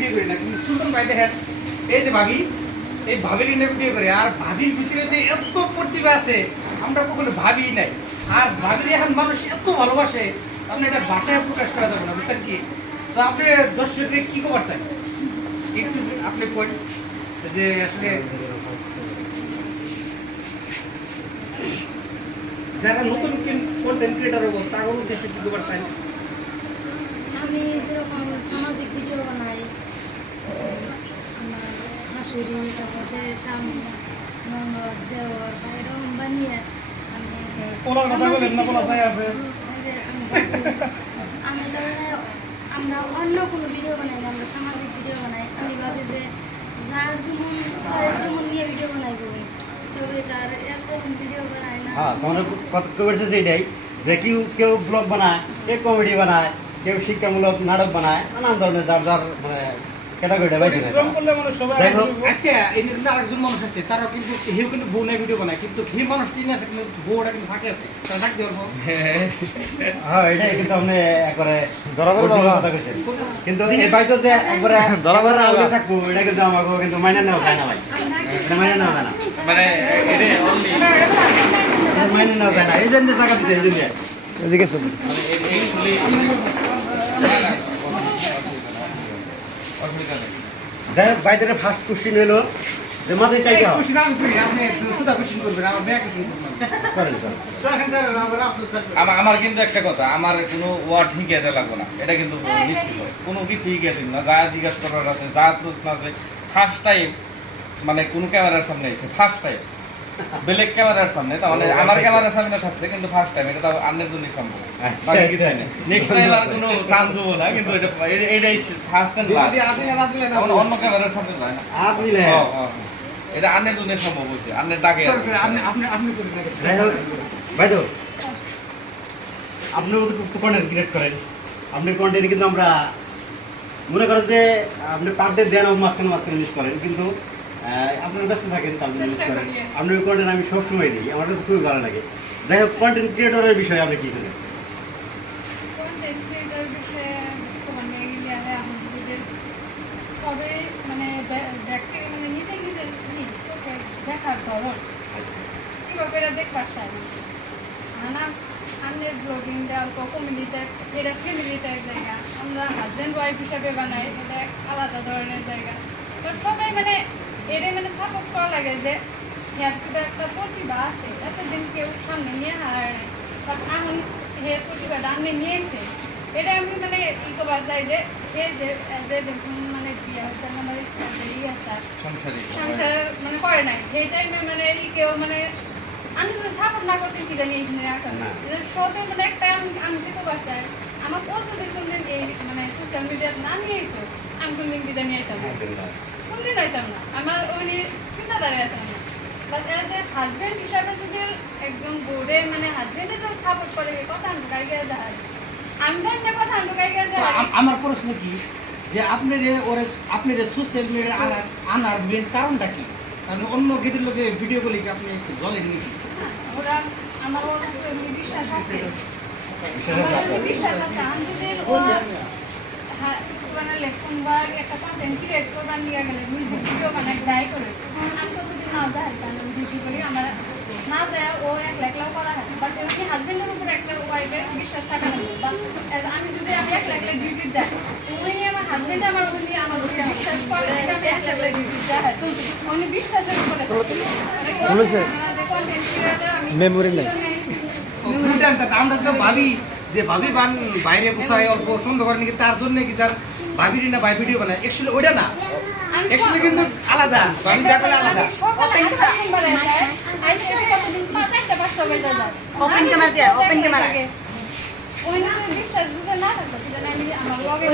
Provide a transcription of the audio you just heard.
Video করি না, কিন্তু সুন্দর ভাই দেখেন এই যে ভাবি, এই ভাবির নিয়ে ভিডিও করে, আর ভাবির ভিতরে যে এত প্রতিভা আছে আমরা কখনো ভাবি নাই। আর ভাবির এখন মানুষ এত ভালোবাসে, আপনি এটা ভাষায় প্রকাশ করা যাবে না, বুঝছেন কি? তো আপনি দর্শকদের কি খবর চাই একটু আপনি কই যে আসলে যারা নতুন কন্টেন্ট ক্রিয়েটর হবো তার উদ্দেশ্যে কি খবর চাই? আমি যেরকম সামাজিক ভিডিও বানাই, আমার শাশুড়ি, তারপরে স্বামী, ননদ, দেওর, এরকম বানিয়ে আমি আমি ধরনে আমরা অন্য কোনো ভিডিও বানাই না, আমরা সামাজিক ভিডিও বানাই। আমি ভাবি যে যার যেমন নিয়ে ভিডিও বানাই করি, সবাই তার এরকম ভিডিও বানায় না। হ্যাঁ, তোমাদের কথা বলছে সেইটাই যে কেউ ব্লগ বানায়, কেউ কমেডি বানায়, কেউ শিক্ষামূলক নাটক বানায়, নানান ধরনের যার যার মানে ক্যাটাগরিটা বাইছে। যাই হোক, আচ্ছা এই কিন্তু আরেকজন মানুষ আছে, তারাও কিন্তু হিউ কিন্তু বউ নিয়ে ভিডিও বানায়, কিন্তু হি মানুষ ঠিক আছে কিন্তু বউটা কিন্তু ফাঁকে আছে, তারা থাকতে পারবো। হ্যাঁ এটাই কিন্তু আপনি একবারে কথা কইছেন, কিন্তু এই বাইক যে একবারে ধরাবার আগে থাকবো এটা কিন্তু আমাকে কিন্তু মাইনে নেওয়া যায় না ভাই, এটা মাইনে নেওয়া যায় না, মানে এটা অনলি মাইনে নেওয়া যায় না। এই জন্য টাকা দিচ্ছে, এই জন্য এদিকে শুনুন। মানে অ্যাকচুয়ালি অসুবিধা নেই। যাই হোক, বাইদের ফার্স্ট কোশ্চিন হলো যে মাঝে টাইকা হয়। খুশি আমি করি, আপনি সুদা খুশি করবেন, আমার মেয়ে খুশি করবেন। আমার কিন্তু একটা কথা, আমার কোনো ওয়ার্ড হিঁকে লাগবো না, এটা কিন্তু নিশ্চিত। কোনো কিছু হিঁকে দিব না, যা জিজ্ঞাসা করার আছে, যা প্রশ্ন আছে, ফার্স্ট টাইম মানে কোনো ক্যামেরার সামনে এসে ফার্স্ট টাইম বেলেগ ক্যামেরার সামনে, তার মানে আমার ক্যামেরার সামনে থাকছে কিন্তু ফার্স্ট টাইম, এটা তো আন্নের জন্য সম্ভব। বাকি কিছু নেই, নেক্সট টাইম আর কোনো চান্স দেবো না, কিন্তু এটাই ফার্স্ট টাইম অন্য ক্যামেরার সামনে যায় না। আর মিলে এটা আন্নের জন্য সম্ভব হয়েছে, আন্নের ডাকে। আপনি করেন না। যাই হোক ভাই, তো আপনিও তো কন্টেন্ট ক্রিয়েট করেন, আপনার কন্টেন্ট কিন্তু আমরা মনে করেন যে আপনি পার ডে দেন মাঝখানে মিস করেন, কিন্তু আপনার ব্যস্ত থাকেন তার জন্য মিস করেন। আপনার কন্টেন্ট আমি সবসময় দিই, আমার কাছে খুবই ভালো লাগে। যাই হোক, কন্টেন্ট ক্রিয়েটরের বিষয়ে আপনি কী করেন? কন্টেন্ট ক্রিয়েটর বিষয়ে মানে গেলে আমি আমাদের সবে মানে ব্যক্তি মানে নিজে চোখে দেখার ধরন কীভাবে এটা দেখবার চাই না। আন্নের ব্লগিংটা অল্প কমিউনিটার, এটা ফ্যামিলিটার জায়গা, আমরা হাজব্যান্ড ওয়াইফ হিসাবে বানাই, এটা আলাদা ধরনের জায়গা। বাট সবাই মানে এটাই মানে সাপোর্ট করা লাগে যে একটা প্রতিভা আছে, এতদিন কেউ সামনে নিয়ে হারায় নাই, বাট এখন হের প্রতিভাটা আমি নিয়েছে, এটা আমি মানে ই করবার চাই যে সে যে যখন মানে বিয়ে হচ্ছে আমার সংসার মানে করে নাই, সেই টাইমে মানে কেউ মানে আমি যদি সাপোর্ট না করতে কি জানি এইখানে রাখা সবে মানে একটা আমি দিতে পারছি। আমার যদি কোনদিন এই মানে সোশ্যাল মিডিয়া না নিয়েই তো আমি কোনদিন বিদায় নিয়ে আইতাম না, কোনদিন আইতাম না, আমার ওই চিন্তাধারা আছে না। বাট এজ এ হাজব্যান্ড হিসাবে যদি একজন বোর্ডে মানে হাজব্যান্ডে যদি সাপোর্ট করে কথা আমি গাড়ি গিয়ে যায়, আমি তো একটা কথা আমি গাড়ি গিয়ে যায়। আমার প্রশ্ন কি যে আপনি সোশ্যাল মিডিয়া আনার মেন কারণটা কি? কারণ অন্য গেদের লোকে ভিডিও করলে কি আপনি একটু জলে নিয়ে ওরা আমার বিশ্বাস আছে, বিশ্বাস আছে। আমি যদি বানালে কিংবা একটা কন্টেন্ট ক্রিয়েট করবার নিয়ে গেলে মিউজিক ভিডিও বানাই যাই করে, আমি তো যদি না যাই তাহলে বেশি করি আমার না যায় ও একলাও করা হয়। বাট কি হাজবেন্ডের উপর একটা ওয়াইফের বিশ্বাস থাকা লাগবে, বা আমি যদি আমি একলা ডিউটি যাই, উনি আমার হাজবেন্ড আমার উনি আমার উপরে বিশ্বাস করে আমি একলা ডিউটি যাই, উনি বিশ্বাসের উপরে কন্টেন্ট ক্রিয়েটর আমি মেমোরি নেই। আমরা তো ভাবি যে ভাবি বাইরে কোথায় অল্প সন্দেহ করে নাকি, তার জন্য কি যার ভাবির না ভাই ভিডিও বানায়, অ্যাকচুয়ালি ওটা না, অ্যাকচুয়ালি কিন্তু আলাদা, ভাবি যা করে আলাদা। ওপেন ক্যামেরা ওই বিশ্বাস না থাকতো আমি আমার লগে